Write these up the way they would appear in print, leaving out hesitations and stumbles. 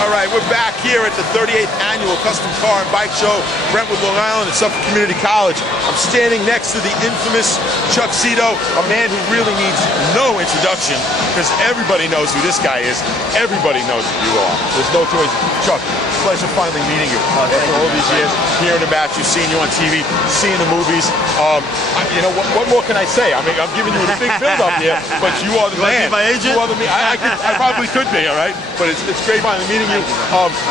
All right, we're back here at the 38th Annual Custom Car and Bike Show, Brentwood, Long Island at Suffolk Community College. I'm standing next to the infamous Chuck Zito, a man who really needs no introduction because everybody knows who this guy is. Everybody knows who you are. There's no two ways. Chuck, pleasure finally meeting you. After all these years, hearing about you, seeing you on TV, seeing the movies. You know, what more can I say? I mean, I'm giving you a big build-up here, but you are the man. My agent? You are the man. I probably could be, all right? But it's great finally meeting you.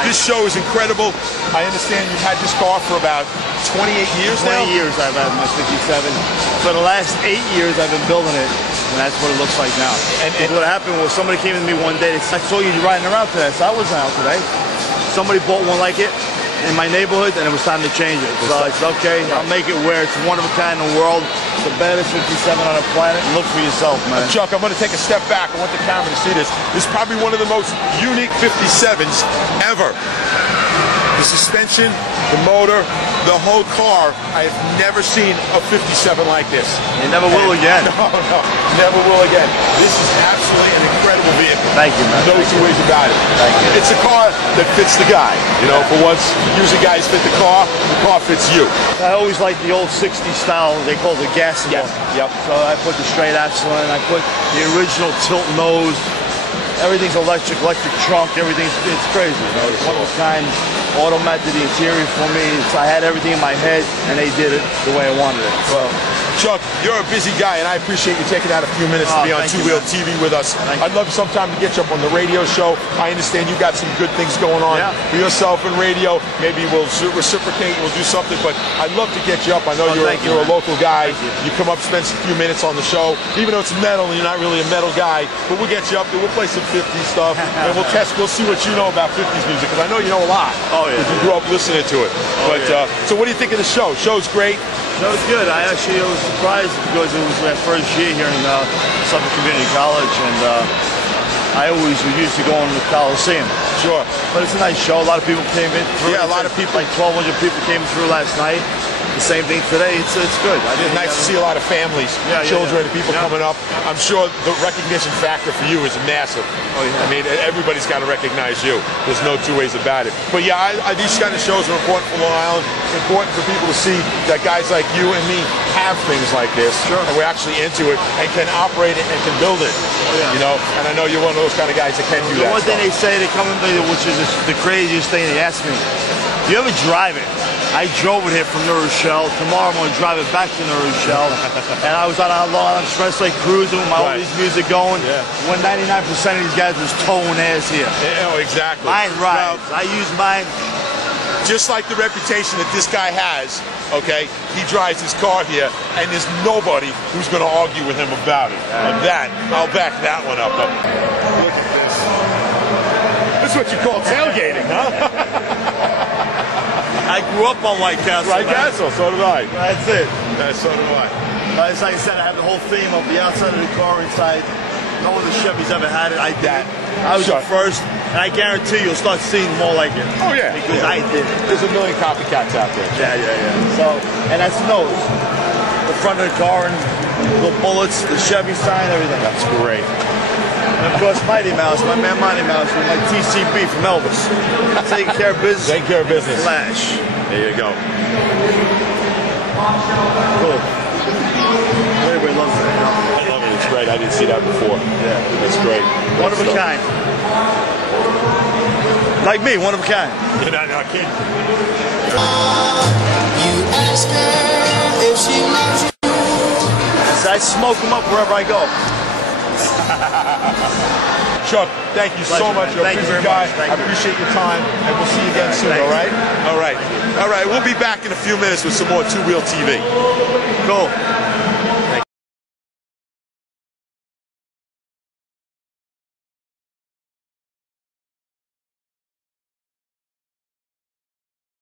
This show is incredible. I understand you've had this car for about 28 years now? 20 years I've had my 57. For the last 8 years I've been building it, and that's what it looks like now. And what happened was somebody came to me one day, they said, I saw you riding around today. So I wasn't out today. Somebody bought one like it in my neighborhood, and it was time to change it. So I said, okay, I'll make it where it's one of a kind in the world, the baddest 57 on the planet. Look for yourself, man. Chuck, I'm going to take a step back. I want the camera to see this. This is probably one of the most unique 57s ever. The suspension, the motor, the whole car. I have never seen a 57 like this. You never will again. No, never will again. This is absolutely an incredible vehicle. Thank you, man. No two ways about it. Thank you. It's a car that fits the guy. You know, for once, usually guys fit the car fits you. I always liked the old 60s style, they call it the gas look. Yep. So I put the straight axle in, I put the original tilt nose. Everything's electric trunk, everything's, it's crazy. You know, it's one of a kind. Automat did the interior for me. I had everything in my head, and they did it the way I wanted it. So, Chuck, you're a busy guy, and I appreciate you taking out a few minutes to be on Two Wheel TV with us. I'd love sometime to get you up on the radio show. I understand you got some good things going on for yourself in radio. Maybe we'll reciprocate, we'll do something, but I'd love to get you up. I know you're a local guy. You come up, spend a few minutes on the show. Even though it's metal, and you're not really a metal guy, but we'll get you up there. We'll play some 50s stuff, and we'll see what you know about 50s music, because I know you know a lot. Oh, yeah. Because you grew up listening to it. So what do you think of the show? Show's great. Show's good. I actually was surprised because it was my first year here in Suffolk Community College, and I always used to go in the Coliseum. Sure. But it's a nice show. A lot of people came in through. Yeah, a lot of people. Like 1,200 people came through last night. The same thing today. It's good. It's nice to see a lot of families, children, and people coming up. I'm sure the recognition factor for you is massive. Oh, yeah. I mean, everybody's got to recognize you. There's no two ways about it. But yeah, these kind of shows are important for Long Island. Important for people to see that guys like you and me have things like this, and we're actually into it and can operate it and can build it. You know, and I know you're one of those kind of guys that can do that. One thing they say, they come in, which is the craziest thing. They ask me, "Do you ever drive it?" I drove it here from New Rochelle. Tomorrow I'm going to drive it back to New Rochelle. And I was on a Long Island Expressway cruising with my all these music going. When 99% of these guys was towing ass here. Oh, exactly. Mine rides. I use mine. Just like the reputation that this guy has, okay, he drives his car here, and there's nobody who's going to argue with him about it. And that, I'll back that one up. Look at this. This is what you call tailgating, huh? I grew up on White Castle. White Castle, so did I. That's it. So did I. As I said, I have the whole theme of the outside of the car, inside. No other Chevy's ever had it. I did. I was the first, and I guarantee you'll start seeing more like it. Oh, yeah. Because I did it. There's a million copycats out there. Yeah. So, and that's nose. The front of the car and the bullets, the Chevy sign, everything. That's great. And of course, Mighty Mouse, my man Mighty Mouse, with my TCB from Elvis. Taking care of business. Taking care of business. Flash. There you go. Cool. Everybody loves it. I love it. It's great. I didn't see that before. Yeah. It's great. One of a kind. Like me, one of a kind. You're not kidding. You ask her if she loves you. So I smoke them up wherever I go. Chuck, thank you so much. You're a busy guy. I appreciate your time, and we'll see you again soon, all right? All right. We'll be back in a few minutes with some more Two Wheel TV. Cool.